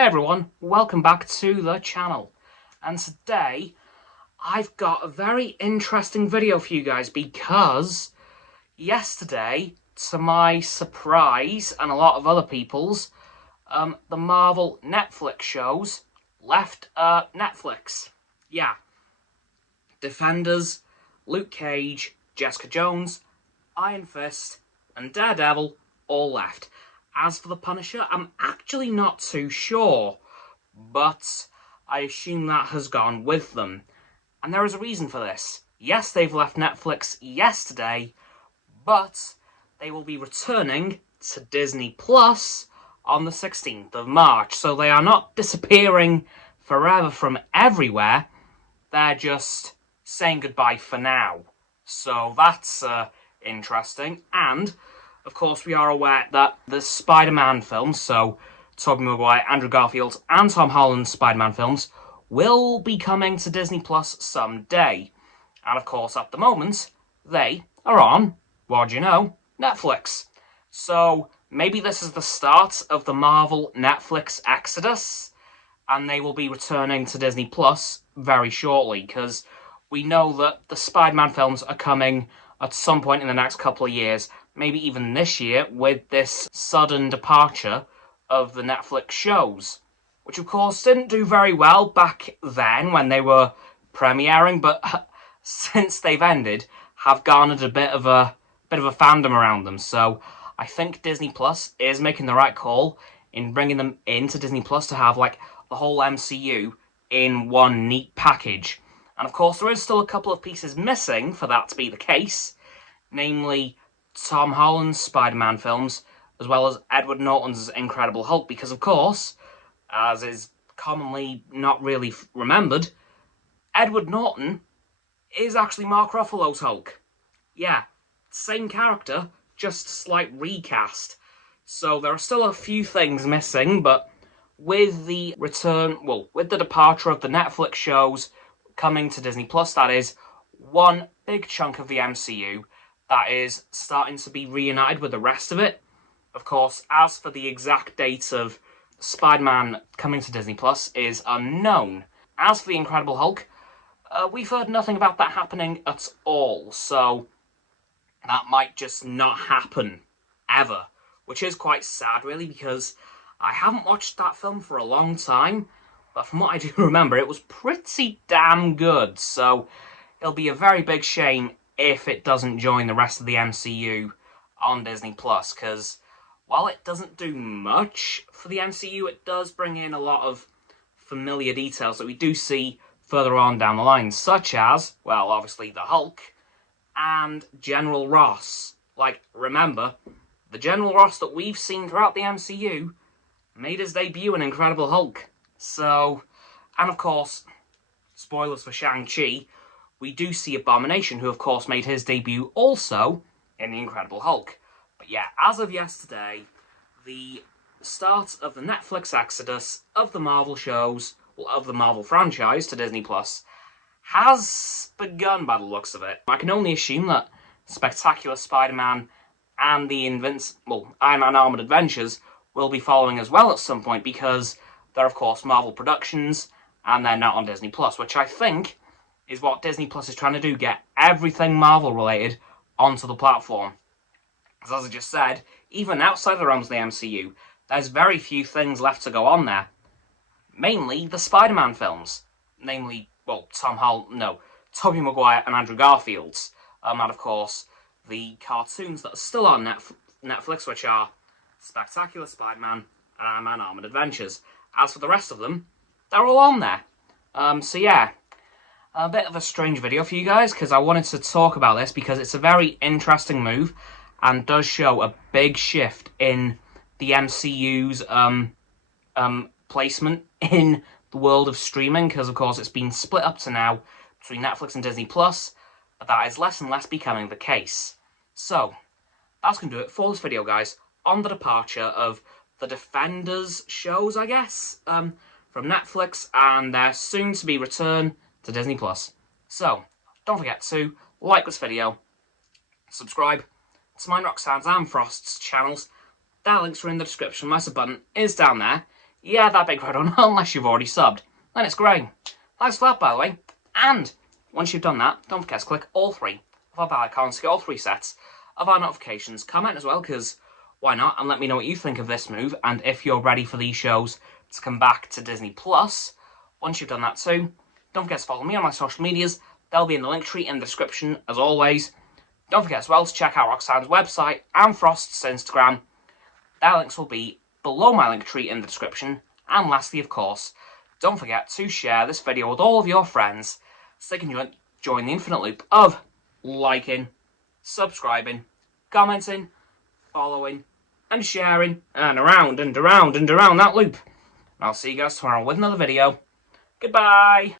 Hey everyone, welcome back to the channel. And today, I've got a very interesting video for you guys because yesterday, to my surprise and a lot of other people's, the Marvel Netflix shows left Netflix. Yeah. Defenders, Luke Cage, Jessica Jones, Iron Fist, and Daredevil all left. As for the Punisher, I'm actually not too sure, but I assume that has gone with them. And there is a reason for this. Yes, they've left Netflix yesterday, but they will be returning to Disney Plus on the 16th of March. So they are not disappearing forever from everywhere. They're just saying goodbye for now. So that's interesting. And of course, we are aware that the Spider-Man films, so Tobey Maguire, Andrew Garfield, and Tom Holland's Spider-Man films, will be coming to Disney Plus someday. And of course, at the moment, they are on, what do you know, Netflix. So maybe this is the start of the Marvel Netflix exodus, and they will be returning to Disney Plus very shortly, because we know that the Spider-Man films are coming at some point in the next couple of years, maybe even this year, with this sudden departure of the Netflix shows, which of course didn't do very well back then when they were premiering, but since they've ended, have garnered a bit of a fandom around them. So I think Disney Plus is making the right call in bringing them into Disney Plus to have like the whole MCU in one neat package. And of course, there is still a couple of pieces missing for that to be the case, namely Tom Holland's Spider-Man films, as well as Edward Norton's Incredible Hulk, because of course, as is commonly not really remembered, Edward Norton is actually Mark Ruffalo's Hulk. Yeah, same character, just a slight recast. So there are still a few things missing, but with the with the departure of the Netflix shows coming to Disney Plus, that is one big chunk of the MCU that is starting to be reunited with the rest of it. Of course, as for the exact date of Spider-Man coming to Disney Plus is unknown. As for the Incredible Hulk, we've heard nothing about that happening at all, so that might just not happen ever, which is quite sad, really, because I haven't watched that film for a long time, but from what I do remember, it was pretty damn good, so it'll be a very big shame if it doesn't join the rest of the MCU on Disney Plus, because while it doesn't do much for the MCU, it does bring in a lot of familiar details that we do see further on down the line, such as, well, obviously the Hulk and General Ross. Like, remember, the General Ross that we've seen throughout the MCU made his debut in Incredible Hulk. So, and of course, spoilers for Shang-Chi, we do see Abomination, who of course made his debut also in The Incredible Hulk. But yeah, as of yesterday, the start of the Netflix exodus of the Marvel shows, of the Marvel franchise to Disney Plus, has begun by the looks of it. I can only assume that Spectacular Spider-Man and the Iron Man Armored Adventures will be following as well at some point, because they're of course Marvel Productions and they're not on Disney Plus, which I think is what Disney Plus is trying to do, get everything Marvel related onto the platform. As I just said, even outside the realms of the MCU, there's very few things left to go on there. Mainly the Spider-Man films, namely, Tobey Maguire and Andrew Garfield's, and of course the cartoons that are still on Netflix, which are Spectacular Spider-Man and Iron Man Armored Adventures. As for the rest of them, they're all on there. So yeah, a bit of a strange video for you guys, because I wanted to talk about this because it's a very interesting move and does show a big shift in the MCU's placement in the world of streaming, because of course it's been split up to now between Netflix and Disney Plus, but that is less and less becoming the case. So, that's going to do it for this video, guys, on the departure of the Defenders shows, I guess, from Netflix, and their soon-to-be return to Disney Plus. So, don't forget to like this video, subscribe to mine, Roxanne's and Frost's channels. Their links are in the description. My sub button is down there. Yeah, that big red one, unless you've already subbed. Then it's grey. Thanks for that, by the way. And once you've done that, don't forget to click all 3 of our bell icons to get all 3 sets of our notifications. Comment as well, because why not? And let me know what you think of this move, and if you're ready for these shows to come back to Disney Plus. Once you've done that too, don't forget to follow me on my social medias. They'll be in the link tree in the description, as always. Don't forget as well to check out Roxanne's website and Frost's Instagram. Their links will be below my link tree in the description. And lastly, of course, don't forget to share this video with all of your friends so they can join the infinite loop of liking, subscribing, commenting, following, and sharing, and around and around and around that loop. I'll see you guys tomorrow with another video. Goodbye!